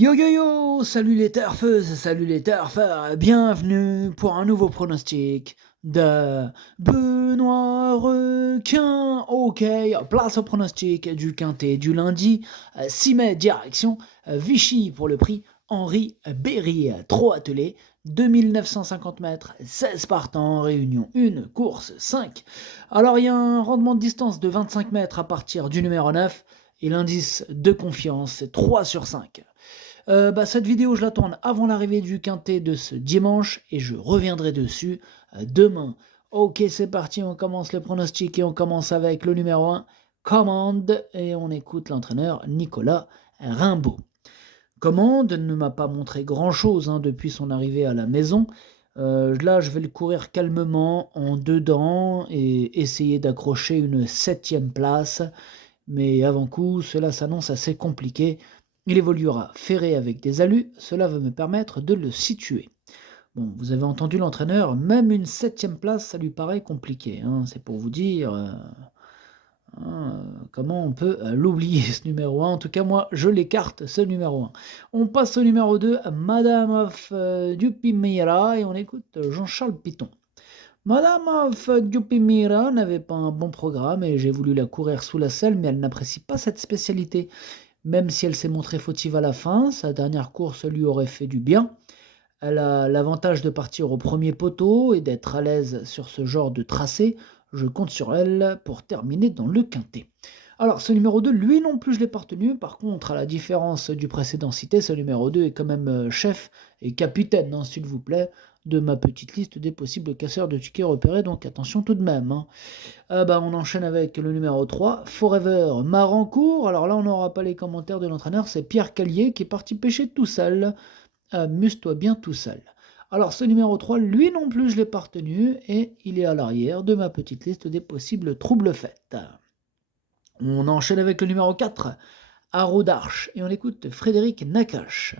Yo yo yo, salut les turfeuses, salut les turfeurs, bienvenue pour un nouveau pronostic de Benoît Requin. Ok, place au pronostic du quintet du lundi 6 mai, direction Vichy pour le prix Henri Berry, 3 attelés, 2950 mètres, 16 partants, réunion 1, course 5. Alors il y a un rendement de distance de 25 mètres à partir du numéro 9 et l'indice de confiance c'est 3 sur 5. Cette vidéo, je la tourne avant l'arrivée du quintet de ce dimanche et je reviendrai dessus demain. Ok, c'est parti, on commence les pronostics et on commence avec le numéro 1, Commande, et on écoute l'entraîneur Nicolas Rimbaud. Commande ne m'a pas montré grand-chose depuis son arrivée à la maison. Là, je vais le courir calmement en dedans et essayer d'accrocher une 7e place. Mais avant coup, cela s'annonce assez compliqué. Il évoluera ferré avec des alus, cela va me permettre de le situer. Bon, vous avez entendu l'entraîneur, même une 7e place, ça lui paraît compliqué. C'est pour vous dire comment on peut l'oublier ce numéro 1. En tout cas, moi, je l'écarte, ce numéro 1. On passe au numéro 2, Madame of Dupimira, et on écoute Jean-Charles Piton. Madame of Dupimira n'avait pas un bon programme et j'ai voulu la courir sous la selle, mais elle n'apprécie pas cette spécialité. Même si elle s'est montrée fautive à la fin, sa dernière course lui aurait fait du bien. Elle a l'avantage de partir au premier poteau et d'être à l'aise sur ce genre de tracé. Je compte sur elle pour terminer dans le quintet. Alors, ce numéro 2, lui non plus, je l'ai pas retenu. Par contre, à la différence du précédent cité, ce numéro 2 est quand même chef et capitaine, s'il vous plaît, de ma petite liste des possibles casseurs de tickets repérés. Donc, attention tout de même. On enchaîne avec le numéro 3, Forever Marancourt. Alors là, on n'aura pas les commentaires de l'entraîneur, c'est Pierre Callier qui est parti pêcher tout seul. Amuse-toi bien tout seul. Alors ce numéro 3, lui non plus, je l'ai pas retenu et il est à l'arrière de ma petite liste des possibles troubles faits. On enchaîne avec le numéro 4, Haro d'Arche, et on écoute Frédéric Nakache.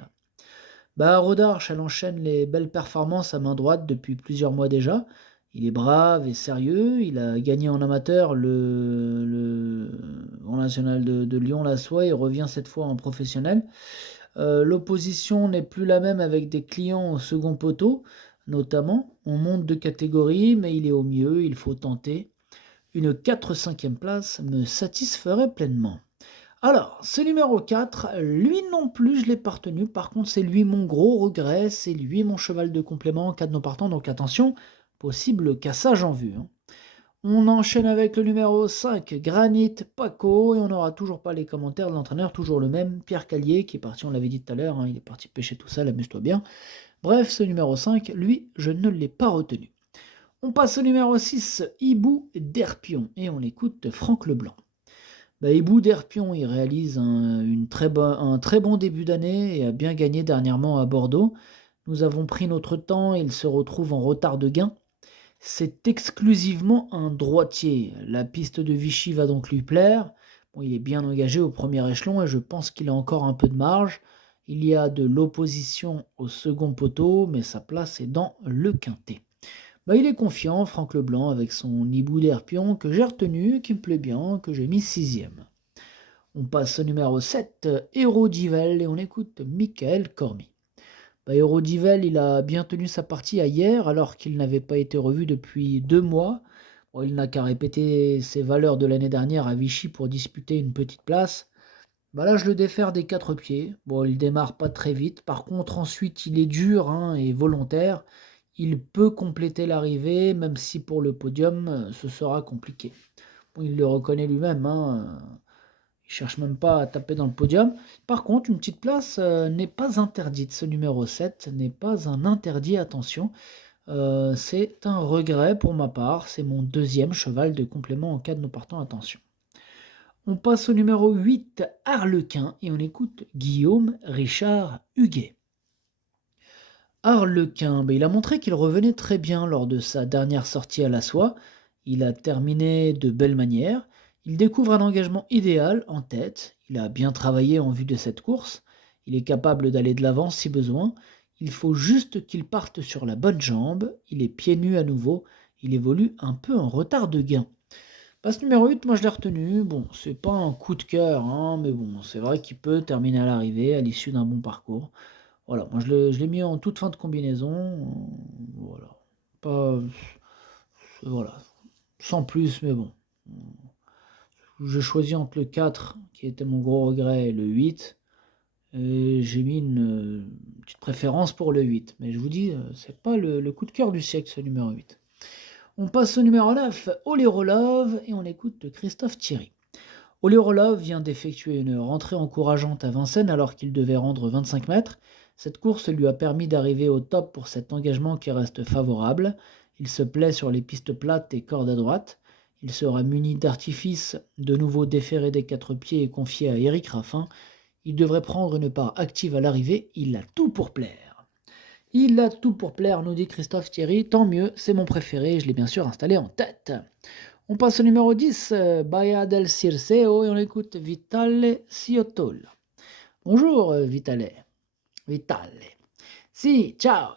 Haro d'Arche, elle enchaîne les belles performances à main droite depuis plusieurs mois déjà. Il est brave et sérieux, il a gagné en amateur le Grand National de Lyon-la-Soie et revient cette fois en professionnel. L'opposition n'est plus la même avec des clients au second poteau, notamment. On monte de catégorie, mais il est au mieux, il faut tenter. Une 4/5e place me satisferait pleinement. Alors, ce numéro 4, lui non plus je l'ai pas retenu, par contre c'est lui mon gros regret, c'est lui mon cheval de complément en cas de non partant, donc attention, possible cassage en vue. On enchaîne avec le numéro 5, Granit Paco, et on n'aura toujours pas les commentaires de l'entraîneur, toujours le même, Pierre Callier, qui est parti, on l'avait dit tout à l'heure, il est parti pêcher tout seul, amuse-toi bien. Bref, ce numéro 5, lui, je ne l'ai pas retenu. On passe au numéro 6, Hibou d'Herpion, et on écoute Franck Leblanc. Hibou d'Herpion, il réalise un très bon début d'année et a bien gagné dernièrement à Bordeaux. Nous avons pris notre temps et il se retrouve en retard de gain. C'est exclusivement un droitier. La piste de Vichy va donc lui plaire. Il est bien engagé au premier échelon et je pense qu'il a encore un peu de marge. Il y a de l'opposition au second poteau, mais sa place est dans le quintet. Il est confiant, Franck Leblanc, avec son hibou d'Herpion que j'ai retenu, qui me plaît bien, que j'ai mis 6e. On passe au numéro 7, Héros d'Yvel, et on écoute Michael Cormy. Héros d'Yvel, il a bien tenu sa partie à hier, alors qu'il n'avait pas été revu depuis 2 mois. Il n'a qu'à répéter ses valeurs de l'année dernière à Vichy pour disputer une petite place. Là, je le défère des 4 pieds. Il démarre pas très vite. Par contre, ensuite, il est dur et volontaire. Il peut compléter l'arrivée, même si pour le podium, ce sera compliqué. Il le reconnaît lui-même. Il cherche même pas à taper dans le podium. Par contre, une petite place n'est pas interdite. Ce numéro 7 n'est pas un interdit, attention. C'est un regret pour ma part. C'est mon 2e cheval de complément en cas de non partant, attention. On passe au numéro 8, Harlequin, et on écoute Guillaume Richard Huguet. Harlequin, il a montré qu'il revenait très bien lors de sa dernière sortie à la soie. Il a terminé de belle manière. Il découvre un engagement idéal en tête. Il a bien travaillé en vue de cette course. Il est capable d'aller de l'avant si besoin. Il faut juste qu'il parte sur la bonne jambe. Il est pieds nus à nouveau. Il évolue un peu en retard de gain. Bah, ce numéro 8, moi je l'ai retenu. Bon, c'est pas un coup de cœur, hein, mais bon, c'est vrai qu'il peut terminer à l'arrivée à l'issue d'un bon parcours. Voilà, moi je l'ai mis en toute fin de combinaison. Voilà. Pas. Voilà. Sans plus, mais bon. J'ai choisi entre le 4, qui était mon gros regret, et le 8. Et j'ai mis une petite préférence pour le 8. Mais je vous dis, c'est pas le coup de cœur du siècle, ce numéro 8. On passe au numéro 9, Oli Rolov, et on écoute Christophe Thierry. Oli Rolov vient d'effectuer une rentrée encourageante à Vincennes alors qu'il devait rendre 25 mètres. Cette course lui a permis d'arriver au top pour cet engagement qui reste favorable. Il se plaît sur les pistes plates et corde à droite. Il sera muni d'artifice, de nouveau déféré des 4 pieds et confié à Eric Raffin. Il devrait prendre une part active à l'arrivée. Il a tout pour plaire. Il a tout pour plaire, nous dit Christophe Thierry. Tant mieux, c'est mon préféré. Je l'ai bien sûr installé en tête. On passe au numéro 10, Baia del Circeo, et on écoute Vitale Ciotol. Bonjour Vitale. Vitale. Si, ciao.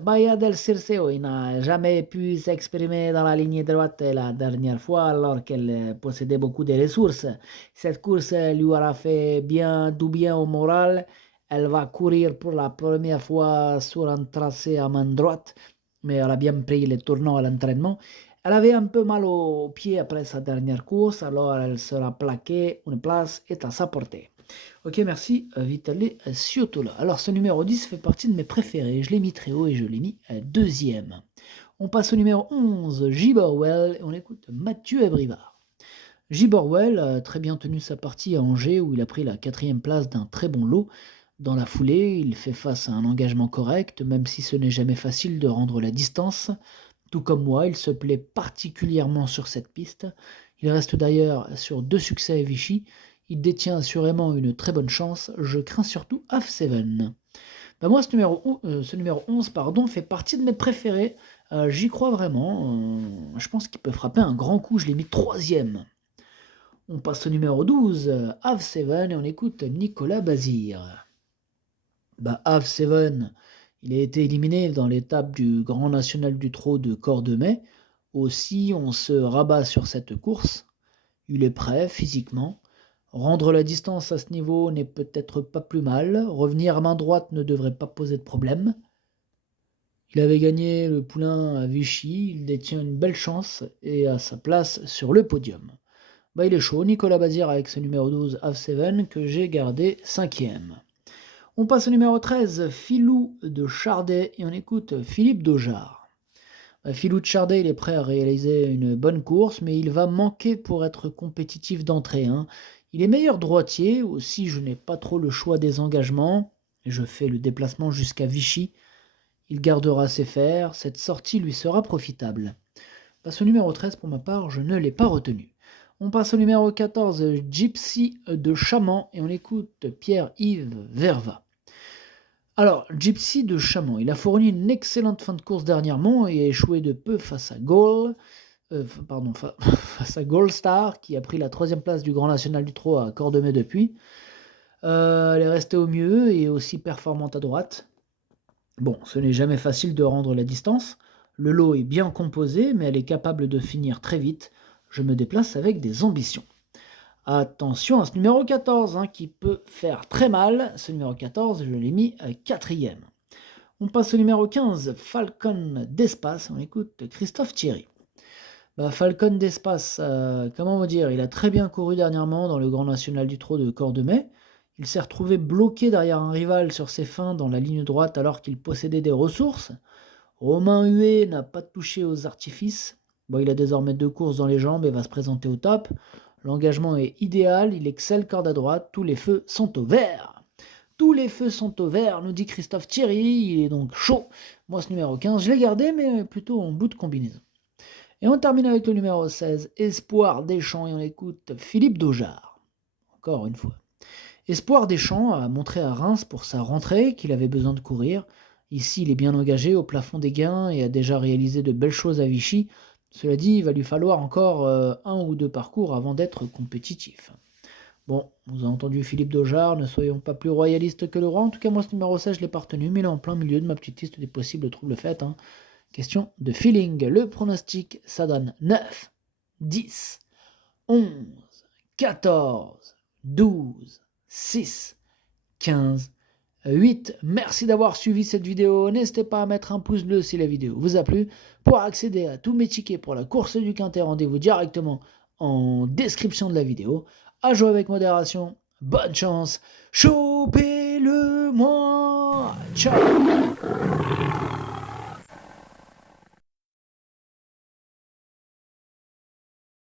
Baia del Circeo, il n'a jamais pu s'exprimer dans la ligne droite la dernière fois alors qu'elle possédait beaucoup de ressources. Cette course lui aura fait du bien au moral. Elle va courir pour la première fois sur un tracé à main droite, mais elle a bien pris les tournants à l'entraînement. Elle avait un peu mal aux pieds après sa dernière course, alors elle sera plaquée, une place est à sa portée. Ok, merci Vitale Ciotola. Alors ce numéro 10 fait partie de mes préférés, je l'ai mis très haut et je l'ai mis deuxième. On passe au numéro 11, Giborwell, et on écoute Mathieu Abrivard. Giborwell a très bien tenu sa partie à Angers où il a pris la 4e place d'un très bon lot. Dans la foulée, il fait face à un engagement correct, même si ce n'est jamais facile de rendre la distance. Tout comme moi, il se plaît particulièrement sur cette piste. Il reste d'ailleurs sur 2 succès à Vichy. Il détient assurément une très bonne chance. Je crains surtout Half-Seven. Ben moi, ce numéro 11 fait partie de mes préférés. J'y crois vraiment. Je pense qu'il peut frapper un grand coup. Je l'ai mis 3e. On passe au numéro 12, Half-Seven, et on écoute Nicolas Bazir. Half-Seven, il a été éliminé dans l'étape du Grand National du Trot de Cordemais. Aussi, on se rabat sur cette course. Il est prêt physiquement. Rendre la distance à ce niveau n'est peut-être pas plus mal. Revenir à main droite ne devrait pas poser de problème. Il avait gagné le poulain à Vichy. Il détient une belle chance et a sa place sur le podium. Il est chaud, Nicolas Bazir avec ce numéro 12, Half-Seven, que j'ai gardé 5e. On passe au numéro 13, Philou de Chardet, et on écoute Philippe Daujard. Philou de Chardet, il est prêt à réaliser une bonne course, mais il va manquer pour être compétitif d'entrée. Il est meilleur droitier, aussi je n'ai pas trop le choix des engagements, et je fais le déplacement jusqu'à Vichy. Il gardera ses fers, cette sortie lui sera profitable. Ce numéro 13, pour ma part, je ne l'ai pas retenu. On passe au numéro 14, Gypsy de Chaman, et on écoute Pierre-Yves Verva. Alors, Gypsy de Chaman, il a fourni une excellente fin de course dernièrement et a échoué de peu face à face à Gold Star, qui a pris la 3e place du Grand National du Trot à Cordemais depuis. Elle est restée au mieux et aussi performante à droite. Bon, ce n'est jamais facile de rendre la distance. Le lot est bien composé, mais elle est capable de finir très vite. Je me déplace avec des ambitions. Attention à ce numéro 14, qui peut faire très mal. Ce numéro 14, je l'ai mis 4e. On passe au numéro 15, Falcon d'Espace. On écoute Christophe Thierry. Falcon d'Espace, comment vous dire, il a très bien couru dernièrement dans le Grand National du Trot de Cordemais. Il s'est retrouvé bloqué derrière un rival sur ses fins dans la ligne droite alors qu'il possédait des ressources. Romain Huet n'a pas touché aux artifices. Il a désormais 2 courses dans les jambes et va se présenter au top. L'engagement est idéal, il excelle corde à droite, tous les feux sont au vert. Tous les feux sont au vert, nous dit Christophe Thierry, il est donc chaud. Moi ce numéro 15, je l'ai gardé, mais plutôt en bout de combinaison. Et on termine avec le numéro 16, Espoir Deschamps, et on écoute Philippe Daujard. Encore une fois. Espoir Deschamps a montré à Reims pour sa rentrée qu'il avait besoin de courir. Ici, il est bien engagé au plafond des gains et a déjà réalisé de belles choses à Vichy. Cela dit, il va lui falloir encore 1 ou 2 parcours avant d'être compétitif. Bon, vous avez entendu Philippe Daujard, ne soyons pas plus royalistes que le roi. En tout cas, moi, ce numéro 16, je ne l'ai pas retenu, mais il est en plein milieu de ma petite liste des possibles troubles faites. Question de feeling. Le pronostic, ça donne 9, 10, 11, 14, 12, 6, 15, 8. Merci d'avoir suivi cette vidéo. N'hésitez pas à mettre un pouce bleu si la vidéo vous a plu. Pour accéder à tous mes tickets pour la course du Quintet, rendez-vous directement en description de la vidéo. À jouer avec modération. Bonne chance. Chopez-le moi. Ciao.